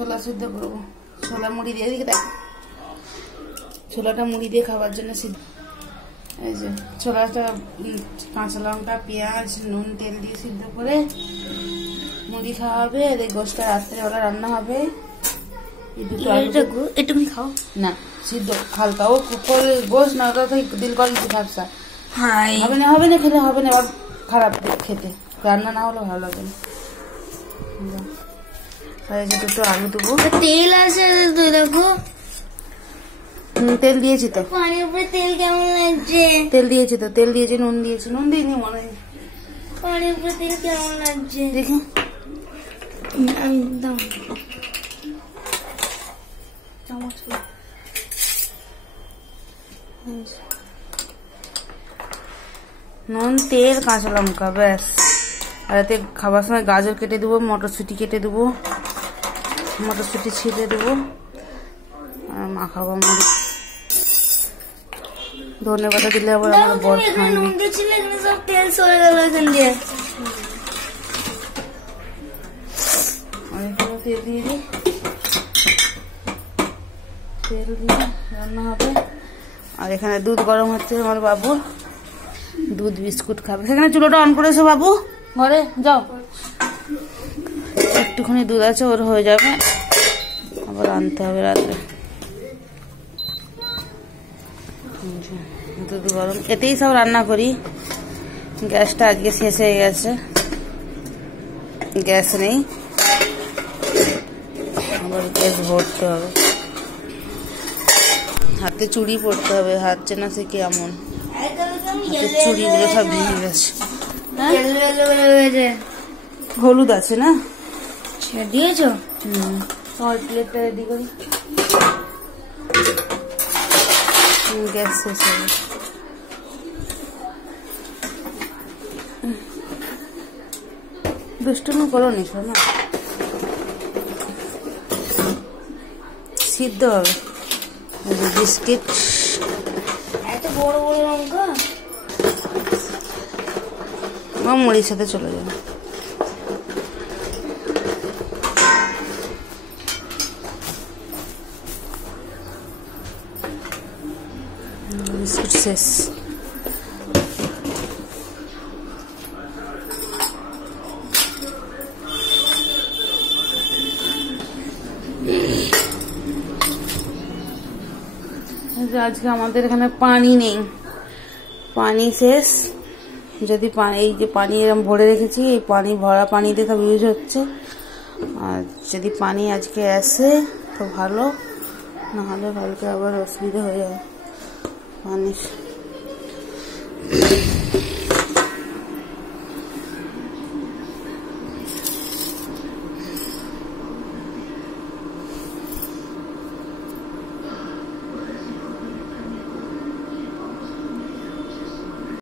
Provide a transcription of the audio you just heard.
ছোলা সিদ্ধ করবো। ছোলা মুড়ি দিয়ে দিকে দেখ, ছোলাটা মুড়ি দিয়ে খাবার জন্য সিদ্ধ। এই যে ছোলাটা কাঁচা লঙ্কা পেঁয়াজ নুন তেল দিয়ে সিদ্ধ করে মুড়ি খাওয়া হবে। আর এই গোশটা রাত্রেবেলা রান্না হবে। একটুখানি খাও না, সিদ্ধ হালকা ও গোশ না, ওটা দিল করে কিছু খাবসা হবে না, হবে না খেলে হবে না, আবার খারাপ খেতে, রান্না না হলে ভালো লাগে না। দুটো আলু দেবো। তেল আছে তুই দেখো। তেল দিয়েছি তো। পানির উপরে তেল কেমন লাগছে? তেল দিয়েছি তো, তেল দিয়েছি, নুন দিয়েছি, নুন দিইনি মনে হয়। পানির উপরে তেল কেমন লাগছে দেখি। একদম চামচ নুন তেল কাঁচা লঙ্কা ব্যাস। আর এতে খাবার সময় গাজর কেটে দেবো, মটরশুঁটি কেটে দেবো, মটরশুঁটি ছিঁড়ে দেবো, আর মাখাবো মুড়ি। ধনে পাতা দিলে আবার আমার বর খায় না। সব তেল সরে গেল এখান দিয়ে। তেল দিয়ে দিই, তেল দিয়ে রান্না হবে। আর এখানে দুধ গরম হচ্ছে, আমার বাবুর দুধ বিস্কুট খাবে। সেখানে চুলোটা অন করেছো বাবু, ঘরে যাও। একটুখানি দুধ আছে, ওর হয়ে যাবে, আবার আনতে হবে রাত্রে। দুধ গরম, এতেই সব রান্না করি। গ্যাসটা আজকে শেষ হয়ে গেছে, গ্যাস নেই, আবার গ্যাস ভরতে হবে। হাতে চুড়ি পরতে হবে, হাত চেনা সে কেমন, চুড়িগুলো সব ভেঙে গেছে। হলুদ আছে না, দিয়েছ? প্লেটটা রেডি করি, গ্যাস শেষ হবে। দুষ্টুমি করো নি শোনো, সিদ্ধ হবে। বিস্কিট, এত বড় বড় লঙ্কা মুড়ির সাথে চলে যাবে। বিস্কুট শেষ। আজকে আমাদের এখানে পানি নেই, পানি শেষ। যদি এই যে পানি এরকম ভরে রেখেছি, এই পানি ভরা পানিতে সব ইউজ হচ্ছে। আর যদি পানি আজকে আসে তো ভালো, নাহলে কালকে আবার অসুবিধা হয়ে যাবে পানির।